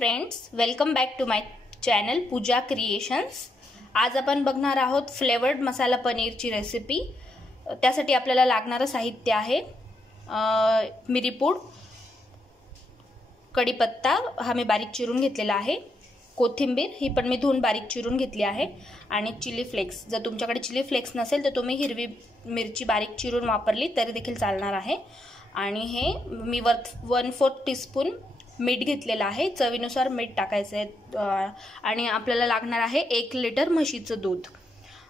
Friends, welcome back to my channel Pooja creations. आज आपण बघणार आहोत फ्लेवर्ड मसाला पनीरची रेसिपी। त्यासाठी आपल्याला लागणारे साहित्य आहे मिरीपूड, कढीपत्ता हा मी बारीक चिरून घेतलेला आहे, कोथिंबीर ही पण मी धुवून बारीक चिरून घेतली आहे, आणि चिली फ्लेक्स। जर तुमच्याकडे चिली फ्लेक्स नसेल तर तुम्ही हिरवी मिरची बारीक चिरून वापरली तरी देखील चालणार आहे। आणि हे मी 1/4 टीस्पून मीठ घेतलेला आहे, चवीनुसार मीठ टाकायचं आहे। आणि आपल्याला लागणार आहे 1 लिटर म्हशीचं दूध।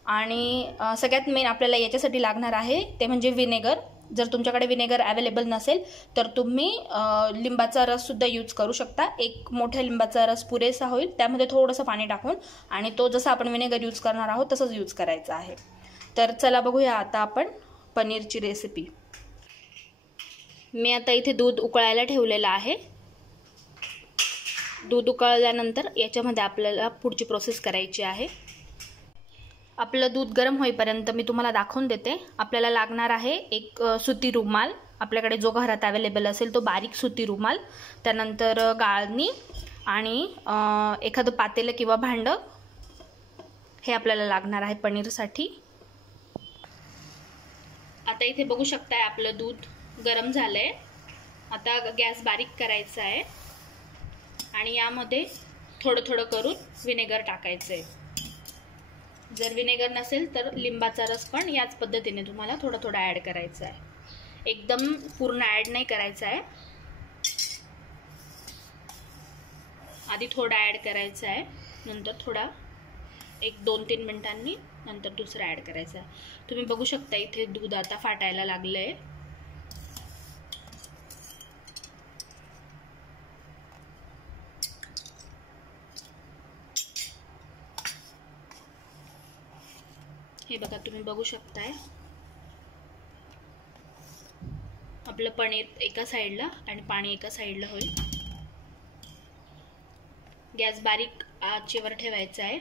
आणि सगळ्यात मेन आपल्याला याच्यासाठी लागणार आहे ते म्हणजे विनेगर। जर तुमच्याकडे विनेगर अवेलेबल नसेल तर तुम्ही लिंबाचा रस सुद्धा यूज करू शकता। 1 मोठ्या लिंबाचा रस पुरेसा होईल, त्यामध्ये थोडंसं पाणी टाकून, आणि तो जसं आपण विनेगर यूज करणार आहोत तसंच यूज करायचा आहे। तर चला बघूया आता आपण पनीरची रेसिपी। मी आता इथे दूध उकळायला ठेवलेलं आहे। दूध उकळल्यानंतर याच्यामध्ये आपल्याला पुढची प्रोसेस करायची आहे। आपलं दूध गरम होईपर्यंत मी तुम्हाला दाखवून देते। आपल्याला लागणार आहे एक सुती रुमाल, आपल्याकडे जो घरात अवेलेबल असेल तो बारीक सुती रुमाल, त्यानंतर गाळणी आणि एखादं पातेलं किंवा भांडं, हे आपल्याला लागणार आहे पनीरसाठी। आता इथे बघू शकताय आपलं दूध गरम झालंय। आता गॅस बारीक करायचा आहे आणि यामध्ये थोडं थोडं करून विनेगर टाकायचं आहे। जर विनेगर नसेल तर लिंबाचा रस पण याच पद्धतीने तुम्हाला थोडं थोडं ॲड करायचं आहे, एकदम पूर्ण ॲड नाही करायचं आहे। आधी थोडा ॲड करायचा आहे, नंतर थोडा 1-2-3 मिनिटांनी नंतर दुसरा ॲड करायचा आहे। तुम्ही बघू शकता इथे दूध आता फाटायला लागलंय। हे बघा, तुम्ही बघू शकताय आपलं पनीर एका साईडला आणि पाणी एका साईडला होईल। गॅस बारीक आचेवर ठेवायचा आहे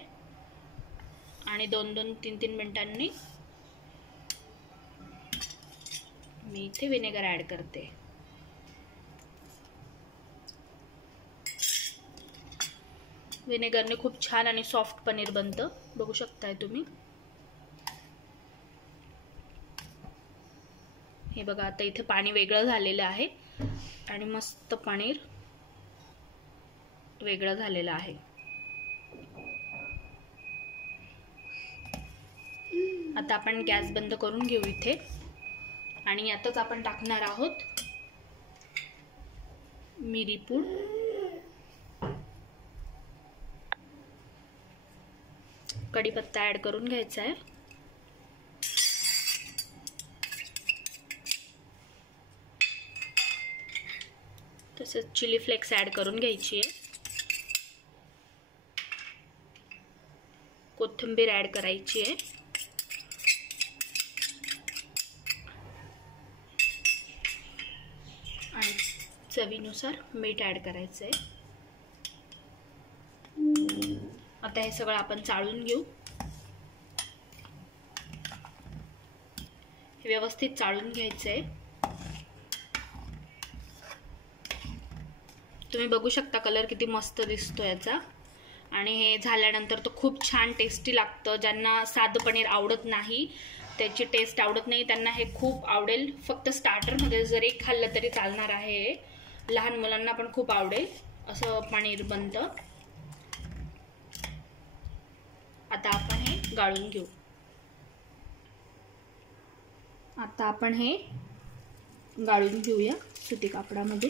आणि 2-3 मिनिटांनी मी इथे विनेगर ॲड करते। विनेगरने खूप छान आणि सॉफ्ट पनीर बनतं, बघू शकताय तुम्ही। हे बघा, आता इथे पाणी वेगळं झालेलं आहे आणि मस्त पनीर वेगळं झालेलं आहे। आता आपण गॅस बंद करून घेऊ इथे, आणि यातच आपण टाकणार आहोत मिरीपूड, कढीपत्ता ॲड करून घ्यायचा आहे, तसेच चिली फ्लेक्स ॲड करून घ्यायची आहे, कोथिंबीर ॲड करायची आहे, आणि चवीनुसार मीठ ॲड करायचं आहे। आता हे सगळं आपण चाळून घेऊ, हे व्यवस्थित चाळून घ्यायचं आहे। तुम्ही बघू शकता कलर किती मस्त दिसतो याचा, आणि हे झाल्यानंतर तो खूप छान टेस्टी लागतं। ज्यांना साधं पनीर आवडत नाही, त्याची टेस्ट आवडत नाही, त्यांना हे खूप आवडेल। फक्त स्टार्टरमध्ये जरी खाल्लं तरी चालणार आहे, लहान मुलांना पण खूप आवडेल असं पनीर बनतं। आता आपण हे गाळून घेऊ। आता आपण हे गाळून घेऊया सुती कापडामध्ये।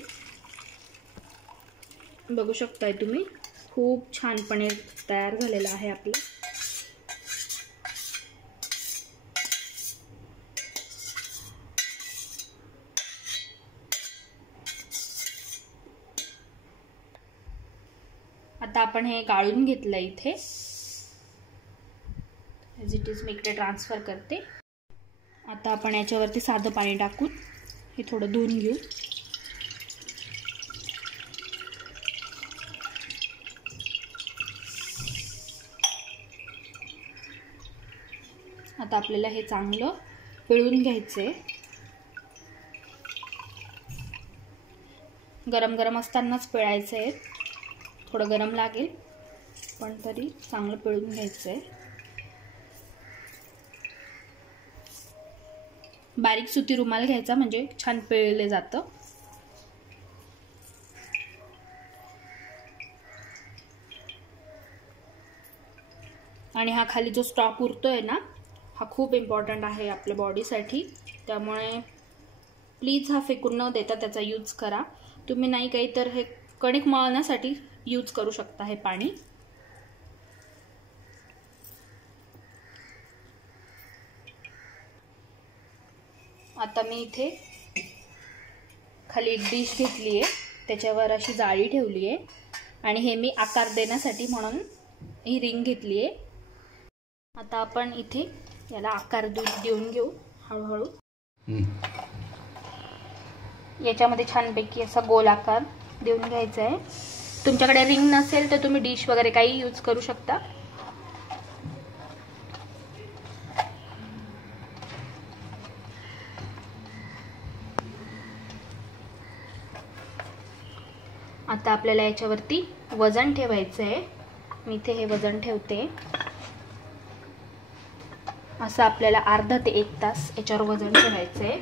बघू शकताय तुम्ही, खूप छान पनीर तयार झालेलं आहे आपलं। आता आपण हे गाळून घेतलं इथे, ॲज इट इज मी इकडे ट्रान्सफर करते। आता आपण याच्यावरती साधं पाणी टाकून हे थोडं धुवून घेऊ। आता आपल्याला हे चांगलं पिळून घ्यायचंय। गरम गरम असतानाच पिळायचं आहे, थोडं गरम लागेल, पण तरी चांगलं पिळून घ्यायचं आहे. बारीक सुती रुमाल घ्यायचा म्हणजे छान पिळले जातं. आणि हा खाली जो स्टॉक उरतोय ना, हा खूप इम्पॉर्टंट आहे आपल्या बॉडीसाठी. त्यामुळे प्लीज हा फेकून न देता त्याचा यूज करा. तुम्ही नाही काही तर हे कणिक मळण्यासाठी यूज करू शकता हे पाणी. आता मी इथे खाली एक डिश घेतली आहे, त्याच्यावर अशी जाळी ठेवली आहे आणि हे मी आकार देण्यासाठी म्हणून ही रिंग घेतली आहे. आता आपण इथे याला आकार देऊन घेऊ हळूहळू. याच्यामध्ये छानपैकी असा गोल आकार देऊन घ्यायचा आहे. तुमच्याकडे रिंग नसेल तर तुम्ही डिश वगैरे काही यूज करू शकता. आता आपल्याला याच्यावरती वजन ठेवायचं आहे. मी इथे हे वजन ठेवते. असं आपल्याला अर्धा ते 1 तास याच्यावर वजन ठेवायचं आहे,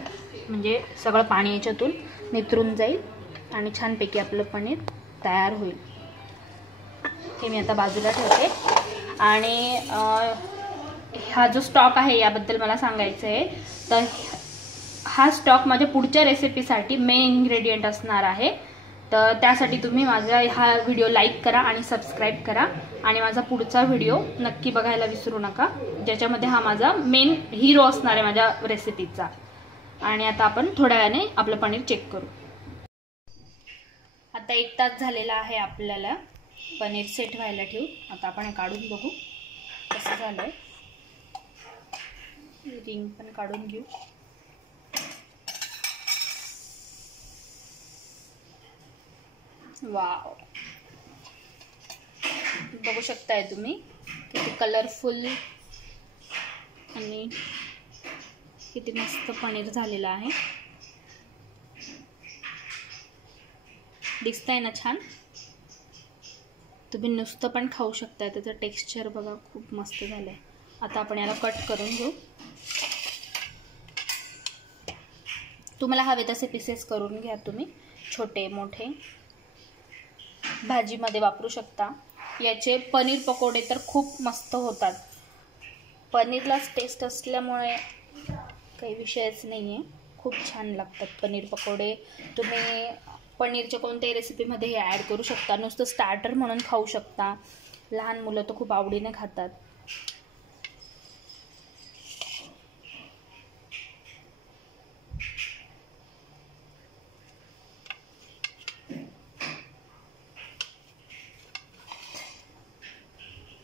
म्हणजे सगळं पाणी याच्यातून नितरून जाईल आणि छानपैकी आपलं पनीर तयार होईल. हे मी आता बाजूला ठेवते. आणि हा जो स्टॉक आहे याबद्दल मला सांगायचं आहे. तर हा स्टॉक माझ्या पुढच्या रेसिपीसाठी मेन इन्ग्रेडियंट असणार आहे. तर त्यासाठी तुम्ही माझा हा व्हिडिओ लाईक करा आणि सबस्क्राईब करा आणि माझा पुढचा व्हिडिओ नक्की बघायला विसरू नका, ज्याच्यामध्ये हा माझा मेन हिरो असणार आहे माझ्या रेसिपीचा. आणि आता आपण थोड्या वेळाने आपलं पनीर चेक करू. आता 1 तास झालेला आहे. आपल्याला पनीर सेट व्हायला ठेवू. आता आपण हे काढून बघू कसं झालंय. रिंग पण काढून घेऊ. वाव, बघू शकताय तुम्ही किती कलरफुल आणि किती मस्त पनीर झालेलं आहे. दिसतंय ना छान. तुम्ही नुसतं पण खाऊ शकता. त्याचं टेक्स्चर बघा खूप मस्त झालंय. आता आपण याला कट करून घेऊ. तुम्हाला हवे तसे पीसेस करून घ्या तुम्ही, छोटे मोठे. भाजीमध्ये वापरू शकता. याचे पनीर पकोडे तर खूप मस्त होतात. पनीरलाच टेस्ट असल्यामुळे काही विषयच नाही आहे. खूप छान लागतात पनीर पकोडे. तुम्ही पनीरच्या कोणत्याही रेसिपीमध्ये हे ॲड करू शकता. नुसतं स्टार्टर म्हणून खाऊ शकता. लहान मुलं तर खूप आवडीने खातात.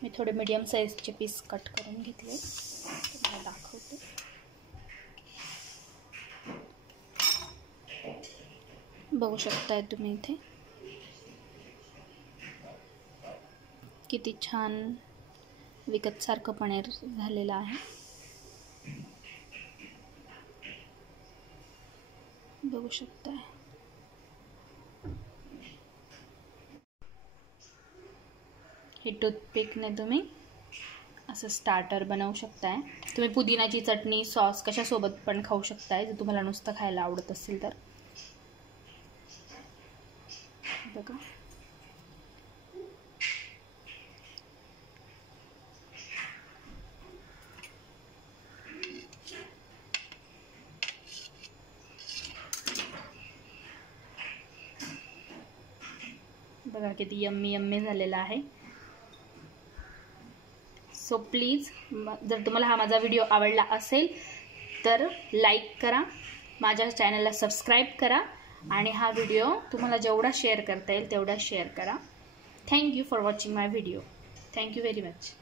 मी थोडे मीडियम साईजचे पीस कट करून घेतले, तुम्हाला दाखवते. बघू शकताय तुम्ही इथे किती छान विकत सारखं पनीर झालेलं आहे. बघू शकताय. हे टूथपिकने तुम्ही असं स्टार्टर बनवू शकताय. तुम्ही पुदिनाची चटणी सॉस कशासोबत पण खाऊ शकताय, जर तुम्हाला नुसतं खायला आवडत असेल तर. बघा बघा किती यम्मी यम्मी झालेला आहे. सो प्लीज, जर तुम्हाला हा माझा व्हिडिओ आवडला असेल तर लाईक करा, माझ्या चॅनलला सबस्क्राईब करा आणि हा व्हिडिओ तुम्हाला जेवढा शेअर करता येईल तेवढा शेअर करा. Thank you for watching my video. Thank you very much.